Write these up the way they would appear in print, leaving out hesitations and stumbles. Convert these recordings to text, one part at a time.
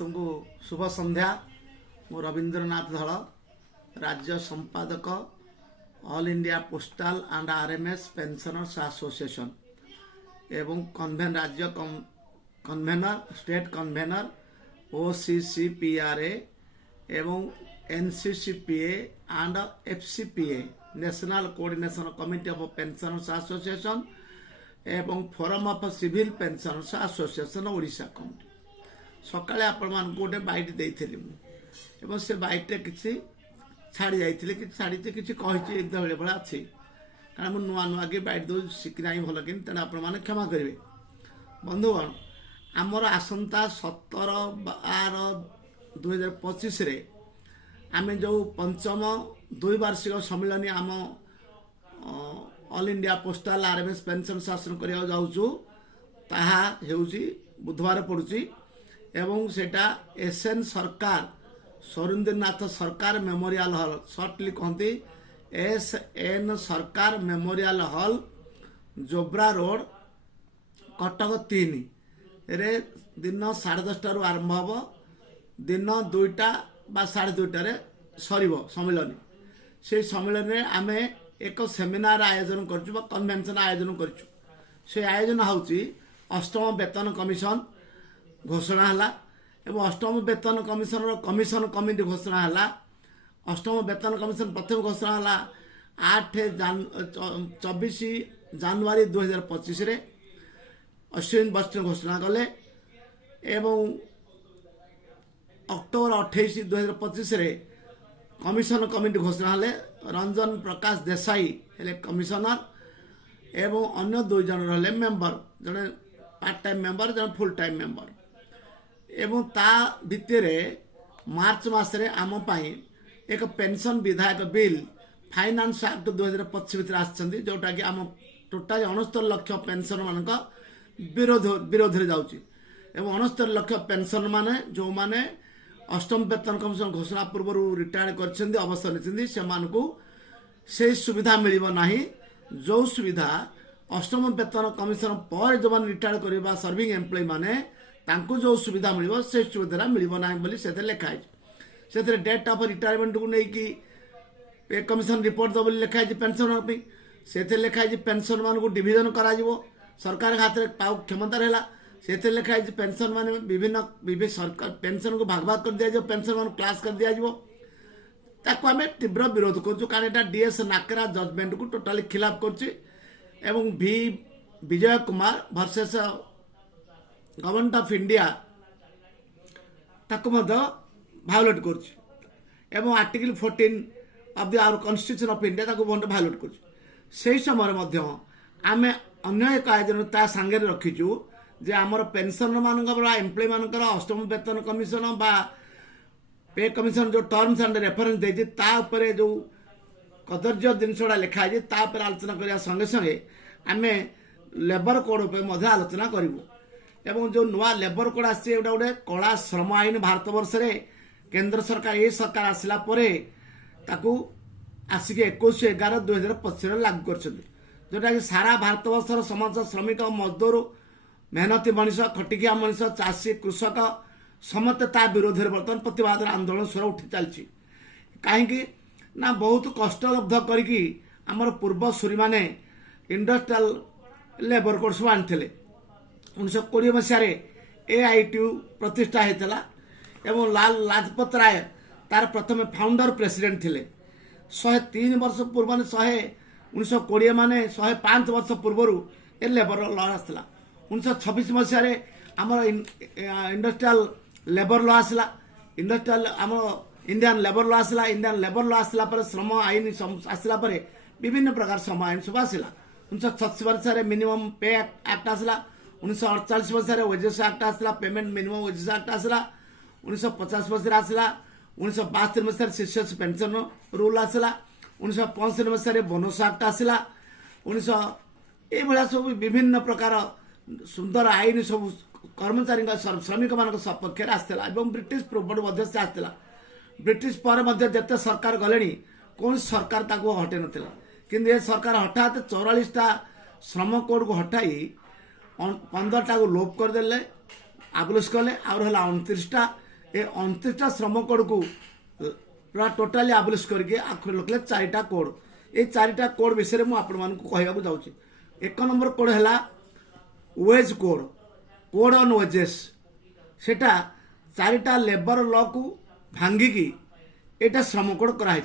ସମସ୍ତଙ୍କୁ ଶୁଭ ସନ୍ଧ୍ୟା। ମୁଁ ରବୀନ୍ଦ୍ରନାଥ ଧଳ, ରାଜ୍ୟ ସମ୍ପାଦକ all India postal and RMS pensioners association ଏବଂ ରାଜ୍ୟ କନଭେନର ଷ୍ଟେଟ୍ କନଭେନର OCCPRA ଏବଂ NCCPA and FCPA national coordination committee of pensioners association ଏବଂ forum of civil pensioners association Odisha committee. ସକାଳେ ଆପଣମାନଙ୍କୁ ଗୋଟେ ବାଇଟ୍ ଦେଇଥିଲି ମୁଁ ଏବଂ ସେ ବାଇଟ୍ରେ କିଛି ଛାଡ଼ି ଯାଇଥିଲି, କିଛି ଛାଡ଼ିଛି, କିଛି କହିଛି ଏଭଳି ଭଳିଆ ଅଛି। କାରଣ ମୁଁ ନୂଆ କି ବାଇଟ୍ ଦେଉଛି ଶିଖି ନାହିଁ ଭଲ କିନି, ତେଣୁ ଆପଣମାନେ କ୍ଷମା କରିବେ। ବନ୍ଧୁଗଣ, ଆମର ଆସନ୍ତା 17/12/2025 ଆମେ ଯେଉଁ ପଞ୍ଚମ ଦ୍ୱିବାର୍ଷିକ ସମ୍ମିଳନୀ ଆମ all India postal RMS pension ଶାସନ କରିବାକୁ ଯାଉଛୁ, ତାହା ହେଉଛି ବୁଧବାର ପଡ଼ୁଛି ଏବଂ ସେଇଟା SN Sarkar Saurindranath Sarkar memorial hall, shortly କହନ୍ତି SN Sarkar memorial hall, Jobra road, Cuttack 3ରେ ଦିନ 10:30ରୁ ଆରମ୍ଭ ହେବ, ଦିନ 2ଟା ବା 2:30ରେ ସରିବ ସମ୍ମିଳନୀ। ସେହି ସମ୍ମିଳନୀରେ ଆମେ ଏକ ସେମିନାର ଆୟୋଜନ କରିଛୁ ବା କନଭେନସନ୍ ଆୟୋଜନ କରିଛୁ। ସେ ଆୟୋଜନ ହେଉଛି ଅଷ୍ଟମ ବେତନ କମିଶନ ଘୋଷଣା ହେଲା ଏବଂ ଅଷ୍ଟମ ବେତନ କମିଶନର କମିଶନ କମିଟି ଘୋଷଣା ହେଲା। ଅଷ୍ଟମ ବେତନ କମିଶନ ପ୍ରଥମେ ଘୋଷଣା ହେଲା 24 ଜାନୁଆରୀ 2025ରେ ଅଶ୍ୱିନୀ ବୈଷ୍ଣବ ଘୋଷଣା କଲେ ଏବଂ ଅକ୍ଟୋବର 28, 2025ରେ କମିଶନ କମିଟି ଘୋଷଣା ହେଲେ। ରଞ୍ଜନ ପ୍ରକାଶ ଦେଶାଇ ହେଲେ କମିଶନର ଏବଂ ଅନ୍ୟ 2 ଜଣ ରହିଲେ ମେମ୍ବର, ଜଣେ ପାର୍ଟ ଟାଇମ୍ ମେମ୍ବର, ଜଣେ ଫୁଲ୍ ଟାଇମ୍ ମେମ୍ବର। ଏବଂ ତା ଭିତରେ ମାର୍ଚ୍ଚ ମାସରେ ଆମ ପାଇଁ ଏକ ପେନ୍ସନ୍ ବିଧାୟକ ବିଲ୍ ଫାଇନାନ୍ସ ଆକ୍ଟ 2025 ଭିତରେ ଆସିଛନ୍ତି, ଯେଉଁଟାକି ଆମ ଟୋଟାଲି 69 ଲକ୍ଷ ପେନ୍ସନ୍ ମାନଙ୍କ ବିରୋଧରେ ଯାଉଛି ଏବଂ 69 ଲକ୍ଷ ପେନ୍ସନ୍ ମାନେ ଯେଉଁମାନେ ଅଷ୍ଟମ ବେତନ କମିଶନ ଘୋଷଣା ପୂର୍ବରୁ ରିଟାୟାର୍ଡ କରିଛନ୍ତି, ଅବସର ନେଇଛନ୍ତି, ସେମାନଙ୍କୁ ସେହି ସୁବିଧା ମିଳିବ ନାହିଁ। ଯେଉଁ ସୁବିଧା ଅଷ୍ଟମ ବେତନ କମିଶନ ପରେ ଯେଉଁମାନେ ରିଟାୟାର୍ଡ କରିବା ସର୍ଭିଂ ଏମ୍ପ୍ଲୟି ମାନେ ତାଙ୍କୁ ଯେଉଁ ସୁବିଧା ମିଳିବ ସେହି ସୁବିଧା ମିଳିବ ନାହିଁ ବୋଲି ସେଥିରେ ଲେଖା ହେଇଛି। ସେଥିରେ ଡେଟ୍ ଅଫ୍ ରିଟାୟାରମେଣ୍ଟକୁ ନେଇକି ପେ କମିଶନ ରିପୋର୍ଟ ଦେବ ବୋଲି ଲେଖା ହେଇଛି ପେନ୍ସନ୍ ପାଇଁ। ସେଥିରେ ଲେଖା ହେଇଛି ପେନ୍ସନ୍ ମାନଙ୍କୁ ଡିଭିଜନ କରାଯିବ, ସରକାରଙ୍କ ହାତରେ କ୍ଷମତାରେ ହେଲା। ସେଥିରେ ଲେଖା ହେଇଛି ପେନ୍ସନ୍ ମାନେ ବିଭିନ୍ନ ସରକାର ପେନ୍ସନ୍କୁ ଭାଗ କରି ଦିଆଯିବ, ପେନ୍ସନ୍ ମାନଙ୍କୁ କ୍ଲାସ୍ କରି ଦିଆଯିବ। ତାକୁ ଆମେ ତୀବ୍ର ବିରୋଧ କରୁଛୁ, କାରଣ ଏଇଟା DS ନାକେରା ଜଜମେଣ୍ଟକୁ ଟୋଟାଲି ଖିଲାପ କରୁଛି ଏବଂ Bijay Kumar versus government of India ତାକୁ ମଧ୍ୟ ଭାয়োଲେଟ୍ କରୁଛି ଏବଂ article 14 of the our constitution of India ତାକୁ ଭାয়োଲେଟ୍ କରୁଛି। ସେହି ସମୟରେ ମଧ୍ୟ ଆମେ ଅନ୍ୟ ଏକ ଆୟୋଜନ ତା ସାଙ୍ଗରେ ରଖିଛୁ ଯେ ଆମର ପେନ୍ସନର ମାନଙ୍କର ଏମ୍ପ୍ଲୟି ମାନଙ୍କର ଅଷ୍ଟମ ବେତନ କମିଶନ ବା ପେ କମିଶନ ଯେଉଁ ଟର୍ମସ୍ ଆଣ୍ଡ ରେଫରେନ୍ସ ଦେଇଛି ତା ଉପରେ ଯେଉଁ କଦର୍ଯ୍ୟ ଜିନିଷଟା ଲେଖା ହେଇଛି ତା ଉପରେ ଆଲୋଚନା କରିବା ସଙ୍ଗେ ସଙ୍ଗେ ଆମେ ଲେବର କୋଡ୍ ଉପରେ ମଧ୍ୟ ଆଲୋଚନା କରିବୁ ଏବଂ ଯେଉଁ ନୂଆ ଲେବର କୋଡ୍ ଆସିଛି ଏଇଟା ଗୋଟେ କଳା ଶ୍ରମ ଆଇନ ଭାରତବର୍ଷରେ କେନ୍ଦ୍ର ସରକାର ଏ ସରକାର ଆସିଲା ପରେ ତାକୁ ଆସିକି 21/11/2025 ଲାଗୁ କରିଛନ୍ତି, ଯେଉଁଟାକି ସାରା ଭାରତବର୍ଷର ସମସ୍ତ ଶ୍ରମିକ, ମଜଦୁର, ମେହନତି ମଣିଷ, ଖଟିକିଆ ମଣିଷ, ଚାଷୀ, କୃଷକ ସମସ୍ତେ ତା ବିରୋଧରେ ବର୍ତ୍ତମାନ ପ୍ରତିବାଦର ଆନ୍ଦୋଳନ ସ୍ୱର ଉଠି ଚାଲିଛି। କାହିଁକି ନା ବହୁତ କଷ୍ଟଲବ୍ଧ କରିକି ଆମର ପୂର୍ବସୂରୀମାନେ ଇଣ୍ଡଷ୍ଟ୍ରିଆଲ ଲେବର କୋଡ୍ ସବୁ ଆଣିଥିଲେ। 1920 ମସିହାରେ AITU ପ୍ରତିଷ୍ଠା ହୋଇଥିଲା ଏବଂ ଲାଲ ଲାଜପତ ରାୟ ତାର ପ୍ରଥମେ ଫାଉଣ୍ଡର ପ୍ରେସିଡେଣ୍ଟ ଥିଲେ। 103 ବର୍ଷ ପୂର୍ବ 1920 ମାନେ 105 ବର୍ଷ ପୂର୍ବରୁ ଏ ଲେବର ଲ ଆସିଥିଲା। 1926 ମସିହାରେ ଆମର ଇଣ୍ଡଷ୍ଟ୍ରିଆଲ ଲେବର ଲ ଆସିଲା, ଆମର ଇଣ୍ଡିଆନ ଲେବର ଲ ଆସିଲା। ଇଣ୍ଡିଆନ ଲେବର ଲ ଆସିଲା ପରେ ଶ୍ରମ ଆଇନ ଆସିଲା ପରେ ବିଭିନ୍ନ ପ୍ରକାର ଶ୍ରମ ଆଇନ ସବୁ ଆସିଲା। 1936 ମସିହାରେ ମିନିମମ୍ ପେ ଆକ୍ଟ ଆସିଲା। 1948 ମସିହାରେ ୱେଜେସ୍ ଆକ୍ଟ ଆସିଲା, ପେମେଣ୍ଟ ମିନିମମ୍ ୱେଜେସ୍ ଆକ୍ଟ ଆସିଲା। 1950 ମସିହାରେ ଆସିଲା। 1972 ମସିହାରେ ଶିଷ୍ୟ ପେନ୍ସନ ରୁଲ୍ ଆସିଲା। 1965 ମସିହାରେ ବୋନସ୍ ଆକ୍ଟ ଆସିଲା। ଏଇଭଳିଆ ସବୁ ବିଭିନ୍ନ ପ୍ରକାର ସୁନ୍ଦର ଆଇନ ସବୁ କର୍ମଚାରୀଙ୍କ ଶ୍ରମିକମାନଙ୍କ ସପକ୍ଷରେ ଆସିଥିଲା ଏବଂ ବ୍ରିଟିଶ ପୂର୍ବରୁ ମଧ୍ୟ ସେ ଆସିଥିଲା। ବ୍ରିଟିଶ ପରେ ମଧ୍ୟ ଯେତେ ସରକାର ଗଲେଣି କୌଣସି ସରକାର ତାକୁ ହଟେଇ ନଥିଲା, କିନ୍ତୁ ଏ ସରକାର ହଠାତ୍ 44ଟା ଶ୍ରମ କୋଡ୍କୁ ହଟାଇ 15ଟାକୁ ଲୋପ କରିଦେଲେ, ଆବଲିସ୍ କଲେ। ଆଉ ରହିଲା 29ଟା ए 29टा श्रम कोड को पूरा टोटाली आबलिश करके आखिर रखले 4टा कोड। ये 4टा कोड विषय में आपण को कहवाक जाऊँगी। 1 नंबर कोड है wage code, code on wages. सेटा 4टा लेबर लॉ को भांगिकी एटा श्रम कोड कराई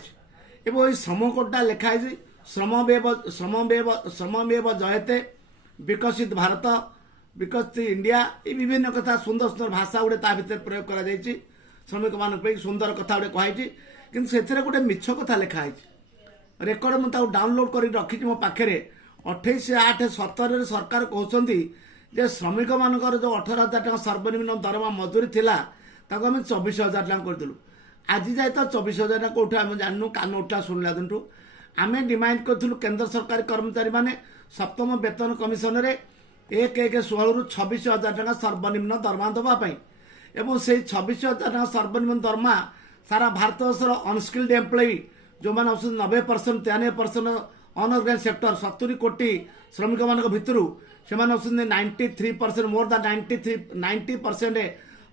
एवं श्रम कोडटा लिखाई श्रममेव जयते विकसित भारत विकसित इंडिया ये विभिन्न कथा सुंदर सुंदर भाषा गुड़े ता भीतर प्रयोग करा जायछि। श्रमिक मान सुंदर कथा गुड़े कही कि से गोटे मिछ कथा लिखाई रेकर्ड मुझे डाउनलोड कर रखी मो पाखे 28/8/17 सरकार कहते जे श्रमिक मानकर जो 18,000 टका सर्वनिम्न दरमा मजूरी थिला ताको आम 24,000 टका करदेलु। आज जाए तो 24,000 टका कौट आम जानू कान उठा शुणला दिनठू आम डिमांड करूँ केन्द्र सरकारी कर्मचारी माने सप्तम वेतन कमिशन रे 1/1/16 रु 26,000 टका सर्वनिम्न दरमा दवाई एवं से 26,000 टका सर्वनिम्न दरमा सारा भारत वर्षर अनस्किल्ड एम्प्लॉई जो मैंने 90% 93% अनऑर्गेनाइज सेक्टर 70 कोटी श्रमिक मान भितर से 93% मोर दैन 90%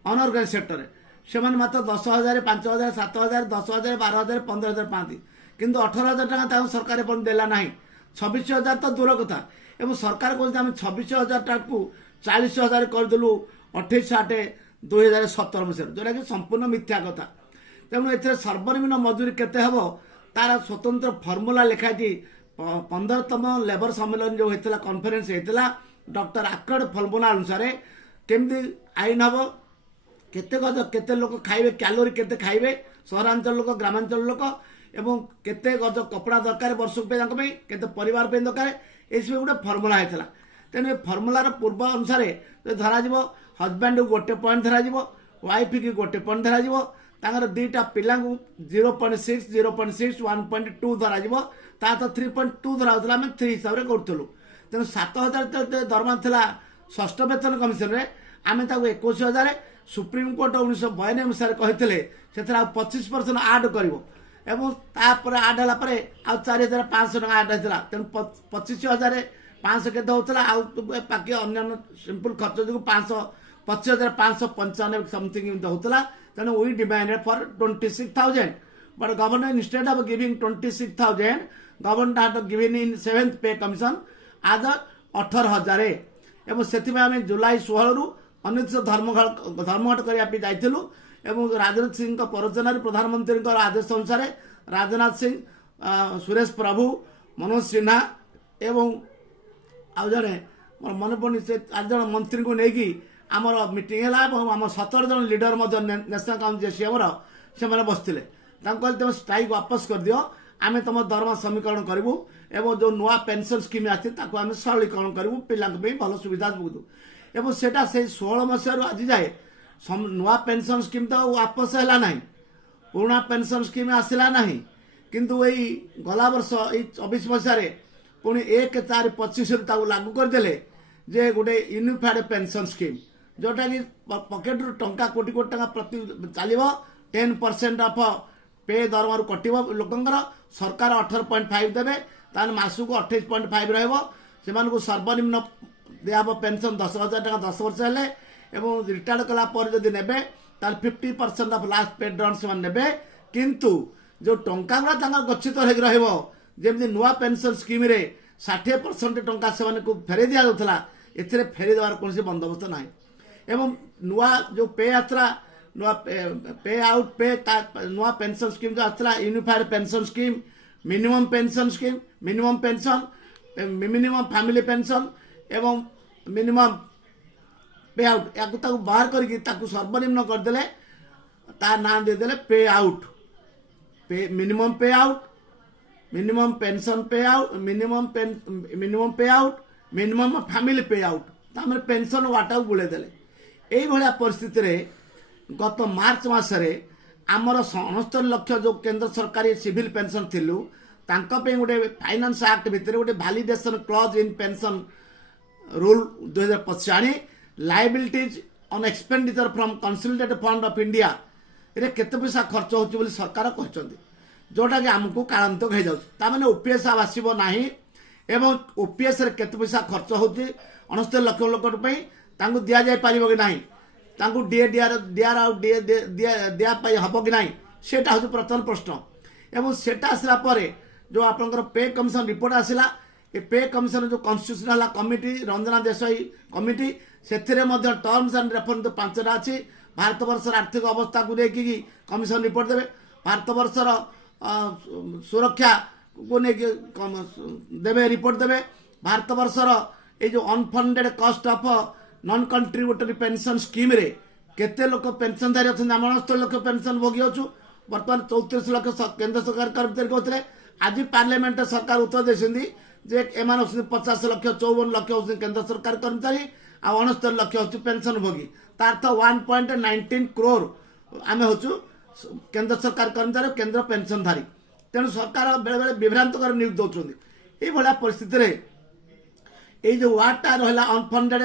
अनऑर्गेनाइज सेक्टर से मात्र 10,000 5,000 7,000 10,000 12,000 15,000 पाती किंतु 18,000 टका सरकार देला ना 26,000 तो दूर कथा एवं सरकार कहते आम 26,000 टका को 40,000 करदेलु 28/8/2017 मसीह जोटा कि संपूर्ण मिथ्या कथा। तेणु ए सर्वनिम्न मजूरी केते हबो तार स्वतंत्र फर्मुला लिखाई 15तम लेबर सम्मेलन जो होता कॉन्फ्रेंस होता डॉक्टर आकड़ फर्मुला अनुसार केमती आईन हम केते गज केते लोक खाइबे कैलोरी केते खाइबे सहरांचल लोक ग्रामांचल लोक एवं केते गज कपड़ा दरकार वर्षक पे केते परिवार पे दरकार ये सब गोटे फर्मुला होता। तेणु फर्मुलार पूर्व अनुसार धराज हजबैंड को गोटे पॉइंट धराज वाइफ की गोटे पॉइंट धराज तांगर दुईटा पिला 0.6 0.6 1.2 धराज ता तो 3.2 धराऊला आम 3 हिसाब से करूँ। तेणु 7,000 दरमा था षष्ठ वेतन कमिशन में आम 21,000 सुप्रीम कोर्ट 1992 अनुसार कहते से 25% आड कर आड है 4,500 टका आड होता तेणु 25,500 के बाकी अन्य सिंपल खर्च जो 25,595 समथिंग होता। तेणु we demanded for 26,000 but government instead of giving 26,000 government had given in 7th pay commission आज 18,000 एवं से जुलाई 16 रु अनिश्चित धर्मघट करने जाइलु एवं राजनाथ सिंह प्ररोचन प्रधानमंत्री आदेश अनुसार राजनाथ सिंह सुरेश प्रभु मनोज सिन्हा एवं आउ जड़े मन पड़नी से 4 जन मंत्री को लेकिन आमर मीटिंग है आम 17 जन लीडर नेशनल काउंसिल सीएम से बसते तुम स्ट्राइक वापस कर दियो आम तुम दरमा समीकरण करूँ एवं जो नुआ पेंशन स्कीम आम सरलीकरण करूँ पिला भल सुविधा बुझू एवं सेटा से 16 मसीह आज जाए नुआ पेंशन स्कीम तो वापस है ना पुराना पेंशन स्कीम आसला ना किंतु यही गला वर्ष यही 24 मसीह पुणी 1/4/25 लागू करदे जे गोटे यूनिफाइड पेंशन स्कीम जोटा कि पकेट रु टंका कोटी कोटी टका प्रति चलो 10% ऑफ पे दरमा कटिव लोकंर सरकार 18.5 देवे तान मासक 28.5 रही सर्वनिम्न दिया पेंशन 10,000 टका 10 वर्ष हेले एवं रिटायर्ड कला जदि ने 50% ऑफ लास्ट पे ड्रन से ने किंतु जो टंका गुड़ा गच्छित रमती नुआ पेंशन स्कीम रे 60% टंका से फेरे दि जाऊला ए फेरी देवार कौन बंदोबस्त ना एवं नुआ जो पे आसला नुआ पे आउट पे नुआ पेंशन स्कीम जो आसला unified pension scheme minimum pension scheme minimum pension minimum family pension एवं मिनिमम पे आउट या बाहर करके सर्वनिम्न करदे ता ना देदेले पे आउट पे मिनिमम पे आउट मिनिमम पेंशन पे आउट मिनिमम पे आउट मिनिमम फैमिली पे आउट तामरे पेंशन वाटा बुले देले यही भाया परिस्थिति रे गत मार्च मसरे आमर 69 लाख जो केंद्र सरकारी सिविल पेंशन थिलु तांका पे गोटे फाइनेंस एक्ट भितर गोटे वैलिडेशन क्लॉज इन पेंशन रूल 2025 आनी liabilities on expenditure from consolidated fund of India ये केते पैसा खर्च होची बोली सरकार कहचंदी जोटा कि आमको कालांतक हो जाने ओपीएस आसब ना एवं ओपीएस केते पैसा खर्च होची 69 लाख लोक दि जापर कि ना ତାଙ୍କୁ ଡିଆର୍ ଆଉ ଦିଆ ପାଇଁ ହେବ କି ନାହିଁ ସେଇଟା ହେଉଛି ପ୍ରଥମ ପ୍ରଶ୍ନ। ଏବଂ ସେଟା ଆସିଲା ପରେ ଯେଉଁ ଆପଣଙ୍କର ପେ କମିଶନ ରିପୋର୍ଟ ଆସିଲା, ଏ ପେ କମିଶନ ଯେଉଁ constitutional committee Ranjana Desai committee, ସେଥିରେ ମଧ୍ୟ ଟର୍ମସ୍ ଆଣ୍ଡ ରେଫରେନ୍ସ 5ଟା ଅଛି। ଭାରତବର୍ଷର ଆର୍ଥିକ ଅବସ୍ଥାକୁ ନେଇକି କମିଶନ ରିପୋର୍ଟ ଦେବେ, ଭାରତବର୍ଷର ସୁରକ୍ଷାକୁ ନେଇକି ଦେବେ ରିପୋର୍ଟ ଦେବେ, ଭାରତବର୍ଷର এই যে অনফন্ডেড cost of non contributory pension স্কিম্রে কেতে লোক পেনশনধারী অনেক আমি 69 লক্ষ পেনশন ভোগী অছু। বর্তমান 34 লক্ষ কেন্দ্র সরকার কর্মচারী কହୁଥିଲେ। আজ পার্লামেন্টে সরকার উত্তর দিয়েছেন যে এମାନେ হচ্ছেন 50 লক্ষ 54 লক্ষ হচ্ছেন কেন্দ্র সরকার কর্মচারী আর 69 লক্ষ হচ্ছে পেনশন ভোগী। তার অর্থ 1.19 crore আমি হচ্ছু কেন্দ্র সরকার কর্মচারী কেন্দ্র পেনশনধারী। তেমন সরকার বেড়ে বেড়ে বিভ্রান্তকর নিউজ দৌঁছেন। এইভাবে পরিস্থিতিরে এই যে ওয়ার্ডটা রহলা unfunded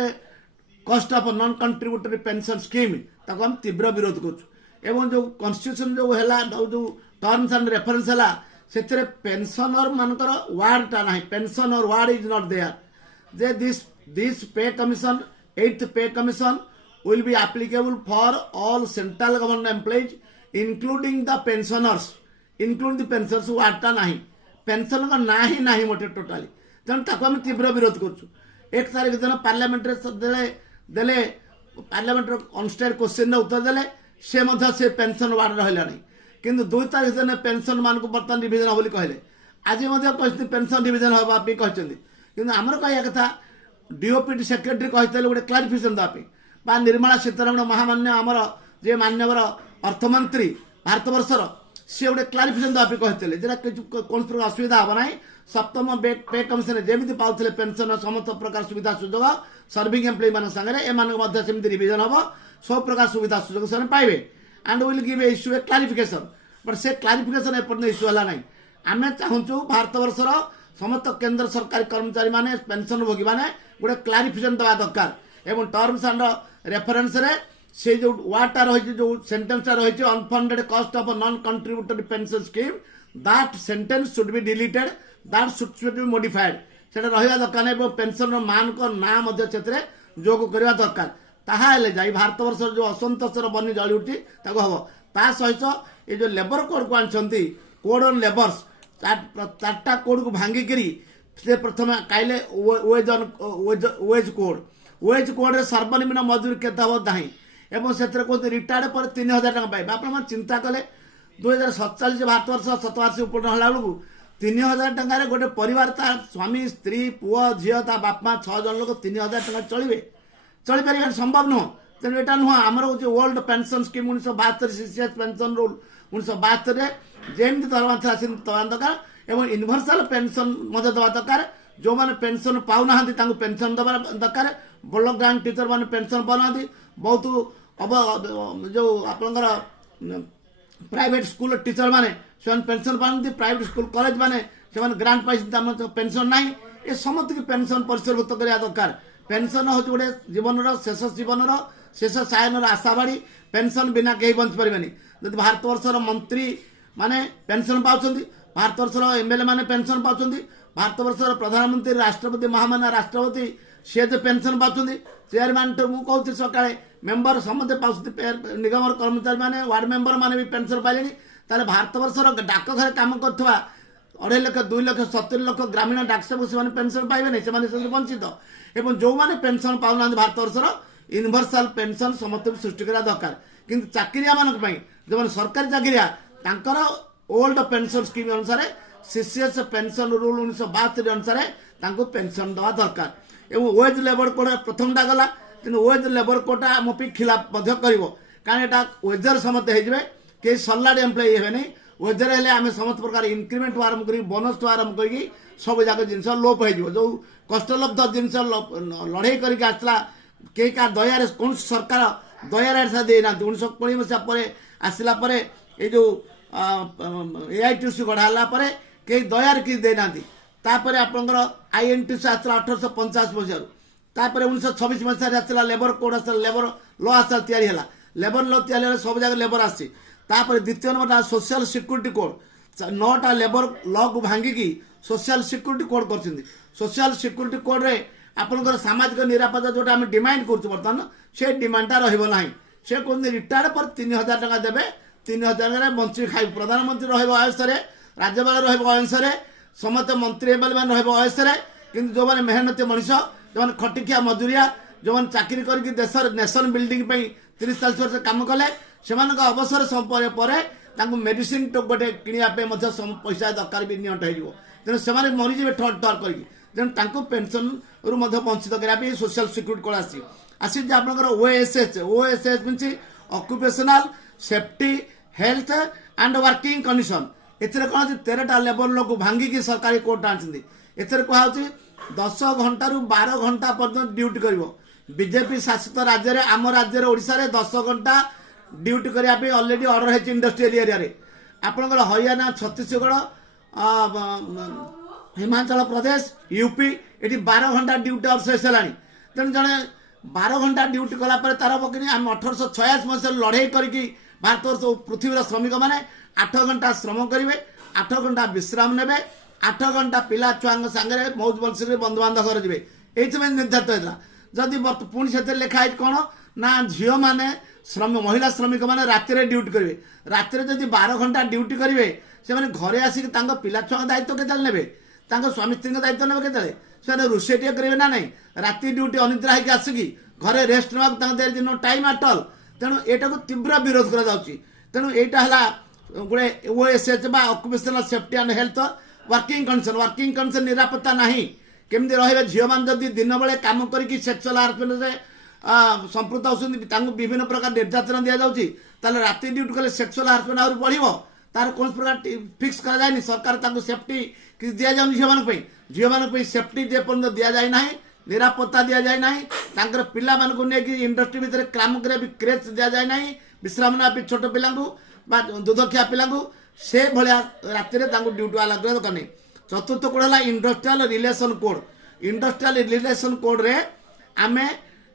cost of non contributory pension scheme তাকে আমি তীব্র বিরোধ করছু। এবং যে কনস্টিट्यूशन যে হেলা যে টর্মস আন্ড রেফরেন্স হেলা ସେଥିରେ ପେନସନର ମାନଙ୍କର ୱାର୍ଡଟା ନାହିଁ। ପେନସନର ୱାର୍ଡ ଇଜ୍ ନଟ୍ ଦେୟାର। ଯେ this pay commission 8th pay commission will be applicable for all central government employees including the pensioners, including the pensioners ୱାର୍ଡଟା ନାହିଁ। ପେନସନଙ୍କ ନାଁ ହିଁ ନାହିଁ ମୋଟେ ଟୋଟାଲି। ତେଣୁ ତାକୁ ଆମେ ତୀବ୍ର ବିରୋଧ କରୁଛୁ। 1 ତାରିଖ ଦିନ ପାର୍ଲାମେଣ୍ଟରେ ଦେଲେ ପାର୍ଲାମେଣ୍ଟର ଅନଷ୍ଟାଇଲ୍ କ୍ୱେଶ୍ଚିନ୍ର ଉତ୍ତର ଦେଲେ, ସେ ମଧ୍ୟ ସେ ପେନସନ ୱାର୍ଡ ରହିଲା ନାହିଁ। କିନ୍ତୁ 2 ତାରିଖ ଦିନ ପେନସନ ମାନଙ୍କୁ ବର୍ତ୍ତମାନ ଡିଭିଜନ ହେବ ବୋଲି କହିଲେ। ଆଜି ମଧ୍ୟ କହିଛନ୍ତି ପେନସନ ଡିଭିଜନ ହେବା ପାଇଁ କହିଛନ୍ତି। କିନ୍ତୁ ଆମର କହିବା କଥା ଡିଓପିଟି ସେକ୍ରେଟାରୀ କହିଥିଲେ ଗୋଟେ କ୍ଲାରିଫିକେସନ ଦେବା ପାଇଁ, ବା ନିର୍ମଳା ସୀତାରମଣ ମହାମାନ୍ୟ ଆମର ଯେ ମାନ୍ୟବର ଅର୍ଥମନ୍ତ୍ରୀ ଭାରତବର୍ଷର, ସେ ଗୋଟେ କ୍ଲାରିଫିକେସନ ଦେବା ପାଇଁ କହିଥିଲେ ଯେଟା କୌଣସି ପ୍ରକାର ଅସୁବିଧା ହେବ ନାହିଁ। ସପ୍ତମ ପେ କମିଶନରେ ଯେମିତି ପାଉଥିଲେ ପେନସନ ସମସ୍ତ ପ୍ରକାର ସୁବିଧା ସୁଯୋଗ ସର୍ଭିଂ ଏମ୍ପ୍ଲୟି ମାନଙ୍କ ସାଙ୍ଗରେ ଏମାନଙ୍କୁ ମଧ୍ୟ ସେମିତି ରିଭିଜନ ହେବ, ସବୁ ପ୍ରକାର ସୁବିଧା ସୁଯୋଗ ସେମାନେ ପାଇବେ। and will give a issue a clarification, but se clarification eporne issue hela nai। ଆମେ ଚାହୁଁଛୁ ଭାରତବର୍ଷର ସମସ୍ତ କେନ୍ଦ୍ର ସରକାରୀ କର୍ମଚାରୀ ମାନେ ପେନସନ ଭୋଗୀ ମାନେ ଗୋଟେ କ୍ଲାରିଫିକେସନ ଦେବା ଦରକାର। ଏବଂ ଟର୍ମସ୍ ଆଣ୍ଡ ରେଫରେନ୍ସରେ ସେ ଯେଉଁ ୱାର୍ଡଟା ରହିଛି, ଯେଉଁ ସେଣ୍ଟେନ୍ସଟା ରହିଛି unfunded cost of non contributory pension scheme, that sentence should be deleted, that should be modified। ସେଟା ରହିବା ଦରକାର ନାହିଁ। ଏବଂ ପେନସନର ମାନଙ୍କ ନାଁ ମଧ୍ୟ ସେଥିରେ ଯୋଗ କରିବା ଦରକାର। ତାହା ହେଲେ ଯାଇ ଭାରତବର୍ଷର ଯେଉଁ ଅସନ୍ତୋଷର ବନି ଜଳି ଉଠି ତାକୁ ହେବ। ତା ସହିତ ଏ ଯେଉଁ ଲେବର କୋଡକୁ ଆଣିଛନ୍ତି, କୋଡ୍ ଅନ୍ ଲେବର୍ସ, 4ଟା କୋଡକୁ ଭାଙ୍ଗିକିରି ସେ ପ୍ରଥମେ କାଇଲେ ୱେଜ୍ କୋଡ୍। ୱେଜ୍ କୋଡ୍ରେ ସର୍ବନିମ୍ନ ମଜୁରୀ କେତେ ହେବ ନାହିଁ। ଏବଂ ସେଥିରେ କହୁଛନ୍ତି ରିଟାୟାର୍ଡ ପରେ 3000 ଟଙ୍କା ପାଇବେ। ଆପଣମାନେ ଚିନ୍ତା କଲେ 2047 ଭାରତବର୍ଷ ଶତବାର୍ଷିକୀ ପୂର୍ଣ୍ଣ ହେଲା ବେଳକୁ 3000 ଟଙ୍କାରେ ଗୋଟେ ପରିବାର, ତା ସ୍ୱାମୀ ସ୍ତ୍ରୀ ପୁଅ ଝିଅ ତା ବାପା 6 ଜଣ ଲୋକ 3000 ଟଙ୍କା ଚଳିପାରିବେ? ସମ୍ଭବ ନୁହଁ। ତେଣୁ ଏଇଟା ନୁହଁ। ଆମର ହେଉଛି old pension scheme 1972 CCS pension rule 1972ରେ ଯେମିତି ଦରମା ଥିଲା ସେମିତି ଦେବା ଦରକାର। ଏବଂ ୟୁନିଭର୍ସାଲ ପେନସନ ମଧ୍ୟ ଦେବା ଦରକାର। ଯେଉଁମାନେ ପେନସନ ପାଉନାହାନ୍ତି ତାଙ୍କୁ ପେନସନ ଦେବା ଦରକାର। ବ୍ଲକ ଗ୍ରାଣ୍ଟ ଟିଚର ମାନେ ପେନସନ ପାଉନାହାନ୍ତି। ବହୁତ ଯେଉଁ ଆପଣଙ୍କର ପ୍ରାଇଭେଟ ସ୍କୁଲ ଟିଚର ମାନେ ସେମାନେ ପେନସନ ପାଉନାହାନ୍ତି। ପ୍ରାଇଭେଟ ସ୍କୁଲ କଲେଜ ମାନେ ସେମାନେ ଗ୍ରାଣ୍ଟ ପାଇଛନ୍ତି, ଆମ ପେନସନ ନାହିଁ। ଏ ସମସ୍ତଙ୍କୁ ପେନସନ ପରିସରଭୁକ୍ତ କରିବା ଦରକାର। ପେନସନ ହେଉଛି ଗୋଟେ ଜୀବନର ଶେଷ ସାୟନର ଆଶାବାଡ଼ି। ପେନସନ ବିନା କେହି ବଞ୍ଚିପାରିବେନି। ଯଦି ଭାରତବର୍ଷର ମନ୍ତ୍ରୀ ମାନେ ପେନସନ ପାଉଛନ୍ତି, ଭାରତବର୍ଷର MLA ମାନେ ପେନସନ ପାଉଛନ୍ତି, ଭାରତବର୍ଷର ପ୍ରଧାନମନ୍ତ୍ରୀ ରାଷ୍ଟ୍ରପତି ମହାମାନ୍ୟ ରାଷ୍ଟ୍ରପତି ସିଏ ଯେ ପେନସନ ପାଉଛନ୍ତି, ଚେୟାରମ୍ୟାନ ମୁଁ କହୁଥିଲି ସକାଳେ ମେମ୍ବର ସମସ୍ତେ ପାଉଛନ୍ତି, ନିଗମର କର୍ମଚାରୀ ମାନେ ୱାର୍ଡ ମେମ୍ବର ମାନେ ବି ପେନସନ ପାଇଲେଣି। ତାହେଲେ ଭାରତବର୍ଷର ଡାକଘରେ କାମ କରୁଥିବା 2.5 ଲକ୍ଷ 2 ଲକ୍ଷ 70 ଲକ୍ଷ ଗ୍ରାମୀଣ ଡାକ୍ତରକୁ ସେମାନେ ପେନସନ ପାଇବେନି, ସେମାନେ ସେଥିରୁ ବଞ୍ଚିତ। ଏବଂ ଯେଉଁମାନେ ପେନସନ ପାଉନାହାନ୍ତି ଭାରତବର୍ଷର ୟୁନିଭର୍ସାଲ ପେନସନ ସମସ୍ତଙ୍କୁ ସୃଷ୍ଟି କରିବା ଦରକାର। କିନ୍ତୁ ଚାକିରିଆ ମାନଙ୍କ ପାଇଁ ଯେଉଁମାନେ ସରକାରୀ ଚାକିରିଆ ତାଙ୍କର ଓଲ୍ଡ ପେନସନ ସ୍କିମ୍ ଅନୁସାରେ CCS ପେନସନ ରୁଲ୍ 1972 ଅନୁସାରେ ତାଙ୍କୁ ପେନସନ ଦେବା ଦରକାର। ଏବଂ ୱେଜ୍ ଲେବର କୋଡ୍ ପ୍ରଥମଟା ଗଲା, କିନ୍ତୁ ୱେଜ୍ ଲେବର କୋଡ୍ଟା ଆମ ପାଇଁ ଖିଲାପ ମଧ୍ୟ କରିବ। କାରଣ ଏଇଟା ୱେଜର ସମସ୍ତେ ହେଇଯିବେ, କେହି ସଲାଡ୍ ଏମ୍ପ୍ଲୟି ହେବେନି। ୱେଜର ହେଲେ ଆମେ ସମସ୍ତ ପ୍ରକାର ଇନକ୍ରିମେଣ୍ଟ ଆରମ୍ଭ କରି ବୋନସ୍ ଆରମ୍ଭ କରିକି ସବୁ ଯାକ ଜିନିଷ ଲୋପ ହେଇଯିବ। ଯେଉଁ କଷ୍ଟଲବ୍ଧ ଜିନିଷ ଲଢ଼େଇ କରିକି ଆସିଥିଲା, କେହି କାହା ଦୟାରେ କୌଣସି ସରକାର ଦୟାରେ ଏସା ଦେଇନାହାନ୍ତି। 1920 ମସିହା ପରେ ଆସିଲା ପରେ ଏଇ ଯେଉଁ AITC ଗଢ଼ା ହେଲା ପରେ କେହି ଦୟାରେ କିଛି ଦେଇନାହାନ୍ତି। ତାପରେ ଆପଣଙ୍କର INTC ଆସିଲା 1885 ମସିହାରୁ। ତାପରେ 1926 ମସିହାରେ ଆସିଲା ଲେବର କୋଡ୍ ଆସିଲା, ଲେବର ଲ ଆସିଲା ତିଆରି ହେଲା। ଲେବର ଲ ତିଆରି ହେଲେ ସବୁ ଜାଗାରେ ଲେବର ଆସିଛି। ତାପରେ ଦ୍ୱିତୀୟ ନମ୍ବରଟା ସୋସିଆଲ ସିକ୍ୟୁରିଟି କୋଡ୍। 9ଟା ଲେବର ଲକୁ ଭାଙ୍ଗିକି ସୋସିଆଲ ସିକ୍ୟୁରିଟି କୋଡ୍ କରିଛନ୍ତି। ସୋସିଆଲ ସିକ୍ୟୁରିଟି କୋଡ୍ରେ ଆପଣଙ୍କର ସାମାଜିକ ନିରାପତ୍ତା ଯୋଉଟା ଆମେ ଡିମାଣ୍ଡ କରୁଛୁ ବର୍ତ୍ତମାନ ସେ ଡିମାଣ୍ଡଟା ରହିବ ନାହିଁ। ସେ କହୁଛନ୍ତି ରିଟାୟାର୍ଡ ପରେ 3,000 ଟଙ୍କା ଦେବେ, 3,000 ବଞ୍ଚି ଖାଇବୁ। ପ୍ରଧାନମନ୍ତ୍ରୀ ରହିବ ଅୟସରେ, ରାଜ୍ୟପାଳ ରହିବ ଅୟସରେ, ସମସ୍ତ ମନ୍ତ୍ରୀ ଏମଏଲଏ ମାନେ ରହିବ ଅୟସରେ, କିନ୍ତୁ ଯୋଉମାନେ ମେହନତି ମଣିଷ, ଯୋଉମାନେ ଖଟିଖିଆ ମଜୁରିଆ, ଯୋଉମାନେ ଚାକିରି କରିକି ଦେଶର ନେସନ ବିଲ୍ଡିଂ ପାଇଁ 30-40 ବର୍ଷ କାମ କଲେ, ସେମାନଙ୍କ ଅବସର ପରେ ତାଙ୍କୁ ମେଡିସିନ ଗୋଟେ କିଣିବା ପାଇଁ ମଧ୍ୟ ପଇସା ଦରକାର ବି ନିଅଣ୍ଟ ହେଇଯିବ। ତେଣୁ ସେମାନେ ମରିଯିବେ ଠଟ୍ ଠଟ୍ କରିକି। ତେଣୁ ତାଙ୍କୁ ପେନସନରୁ ମଧ୍ୟ ବଞ୍ଚିତ କରିବା ପାଇଁ ସୋସିଆଲ ସିକ୍ୟୁରିଟି କୋଡ଼ ଆସିଛି ଆପଣଙ୍କର OSH means occupational safety health and working condition. ଏଥିରେ କ'ଣ ଅଛି 13ଟା ଲେବର ଲୋକ ଭାଙ୍ଗିକି ସରକାରୀ କୋର୍ଟ ଆଣିଛନ୍ତି। ଏଥିରେ କୁହାଯାଉଛି 10 ଘଣ୍ଟାରୁ 12 ଘଣ୍ଟା ପର୍ଯ୍ୟନ୍ତ ଡ୍ୟୁଟି କରିବ। ବିଜେପି ଶାସିତ ରାଜ୍ୟରେ, ଆମ ରାଜ୍ୟରେ ଓଡ଼ିଶାରେ 10 ଘଣ୍ଟା ଡ୍ୟୁଟି କରିବା ପାଇଁ ଅଲରେଡି ଅର୍ଡର ହେଇଛି ଇଣ୍ଡଷ୍ଟ୍ରିଆଲ ଏରିଆରେ। ଆପଣଙ୍କର ହରିୟାଣା, ଛତିଶଗଡ଼, ହିମାଚଳ ପ୍ରଦେଶ, ୟୁପି ଏଠି 12 ଘଣ୍ଟା ଡ୍ୟୁଟି ଅବଶେଷ ହେଲାଣି। ତେଣୁ ଜଣେ 12 ଘଣ୍ଟା ଡ୍ୟୁଟି କଲା ପରେ ତାର ହବ କି ଆମେ 1886 ମସିହାରେ ଲଢ଼େଇ କରିକି ଭାରତବର୍ଷ ପୃଥିବୀର ଶ୍ରମିକମାନେ 8 ଘଣ୍ଟା ଶ୍ରମ କରିବେ, 8 ଘଣ୍ଟା ବିଶ୍ରାମ ନେବେ, 8 ଘଣ୍ଟା ପିଲା ଛୁଆଙ୍କ ସାଙ୍ଗରେ ମୌଜ ମଜଲିସରେ ବନ୍ଧୁବାନ୍ଧବ ଘର ଯିବେ। ଏଇଥିପାଇଁ ନିର୍ଦ୍ଧାରିତ ହେଇଥିଲା। ଯଦି ପୁଣି ସେଥିରେ ଲେଖା ହେଇଛି କ'ଣ ନା ଝିଅମାନେ ମହିଳା ଶ୍ରମିକ ମାନେ ରାତିରେ ଡ୍ୟୁଟି କରିବେ। ରାତିରେ ଯଦି 12 ଘଣ୍ଟା ଡ୍ୟୁଟି କରିବେ, ସେମାନେ ଘରେ ଆସିକି ତାଙ୍କ ପିଲା ଛୁଆଙ୍କ ଦାୟିତ୍ୱ କେତେବେଳେ ନେବେ, ତାଙ୍କ ସ୍ୱାମୀ ସ୍ତ୍ରୀଙ୍କ ଦାୟିତ୍ୱ ନେବେ କେତେବେଳେ? ସେମାନେ ରୋଷେଇ ଟିକେ କରିବେ ନା ନାହିଁ? ରାତି ଡ୍ୟୁଟି ଅନିଦ୍ରା ହେଇକି ଆସିକି ଘରେ ରେଷ୍ଟ ନେବାକୁ ତାଙ୍କ ଦେହରେ ନୋ ଟାଇମ୍ ଆଟ୍ ଅଲ୍। ତେଣୁ ଏଇଟାକୁ ତୀବ୍ର ବିରୋଧ କରାଯାଉଛି। ତେଣୁ ଏଇଟା ହେଲା ଗୋଟେ OSH ବା occupational safety and health working condition ନିରାପତ୍ତା ନାହିଁ। କେମିତି ରହିବେ? ଝିଅମାନେ ଯଦି ଦିନ ବେଳେ କାମ କରିକି ସେକ୍ସୁଆଲ ହାରାସମେଣ୍ଟରେ ସମ୍ପୃକ୍ତ ହେଉଛନ୍ତି, ତାଙ୍କୁ ବିଭିନ୍ନ ପ୍ରକାର ନିର୍ଯାତନା ଦିଆଯାଉଛି, ତାହେଲେ ରାତି ଡ୍ୟୁଟି କଲେ ସେକ୍ସୁଆଲ ହାରାସମେଣ୍ଟ ଆହୁରି ବଢ଼ିବ। ତାର କୌଣସି ପ୍ରକାର ଫିକ୍ସ କରାଯାଏନି। ସରକାର ତାଙ୍କୁ ସେଫ୍ଟି କିଛି ଦିଆଯାଉନି ଝିଅମାନଙ୍କ ପାଇଁ ସେଫ୍ଟି ଯେପର୍ଯ୍ୟନ୍ତ ଦିଆଯାଇ ନାହିଁ, ନିରାପତ୍ତା ଦିଆଯାଇ ନାହିଁ, ତାଙ୍କର ପିଲାମାନଙ୍କୁ ନେଇକି ଇଣ୍ଡଷ୍ଟ୍ରି ଭିତରେ କାମ କରିବା ବି କ୍ରେଚ୍ ଦିଆଯାଇ ନାହିଁ, ବିଶ୍ରାମ ନେବା ପାଇଁ ଛୋଟ ପିଲାଙ୍କୁ ବା ଦୁଧଖିଆ ପିଲାଙ୍କୁ, ସେ ଭଳିଆ ରାତିରେ ତାଙ୍କୁ ଡ୍ୟୁଟି ଲାଗୁ ଦରକାର ନାହିଁ। ଚତୁର୍ଥ କୋଡ଼ ହେଲା industrial relation code. Industrial relation କୋଡ଼ରେ ଆମେ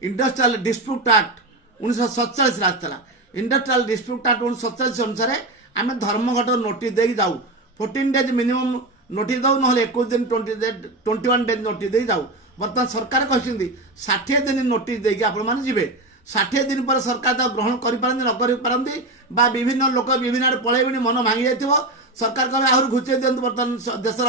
ଇଣ୍ଡଷ୍ଟ୍ରିଆଲ ଡିସ୍ପ୍ୟୁଟ୍ ଆକ୍ଟ 1947 ଆସିଥିଲା। ଇଣ୍ଡଷ୍ଟ୍ରିଆଲ ଡିସ୍ପ୍ୟୁଟ୍ ଆକ୍ଟ 1947 ଅନୁସାରେ ଆମେ ଧର୍ମଘଟ ନୋଟିସ୍ ଦେଇକି ଯାଉ। 14 ଡେଜ୍ ମିନିମମ୍ ନୋଟିସ୍ ଦେଉ, ନହେଲେ 21 ଦିନ 21 ଡେଜ୍ ନୋଟିସ୍ ଦେଇ ଯାଉ। ବର୍ତ୍ତମାନ ସରକାର କହିଛନ୍ତି 60 ଦିନ ନୋଟିସ୍ ଦେଇକି ଆପଣମାନେ ଯିବେ। 60 ଦିନ ପରେ ସରକାର ତାକୁ ଗ୍ରହଣ କରିପାରନ୍ତି, ନ କରିପାରନ୍ତି, ବା ବିଭିନ୍ନ ଲୋକ ବିଭିନ୍ନ ଆଡ଼େ ପଳେଇବେଣି, ମନ ଭାଙ୍ଗି ଯାଇଥିବ, ସରକାର କହିବେ ଆହୁରି ଘୁଚେଇ ଦିଅନ୍ତୁ ବର୍ତ୍ତମାନ ଦେଶର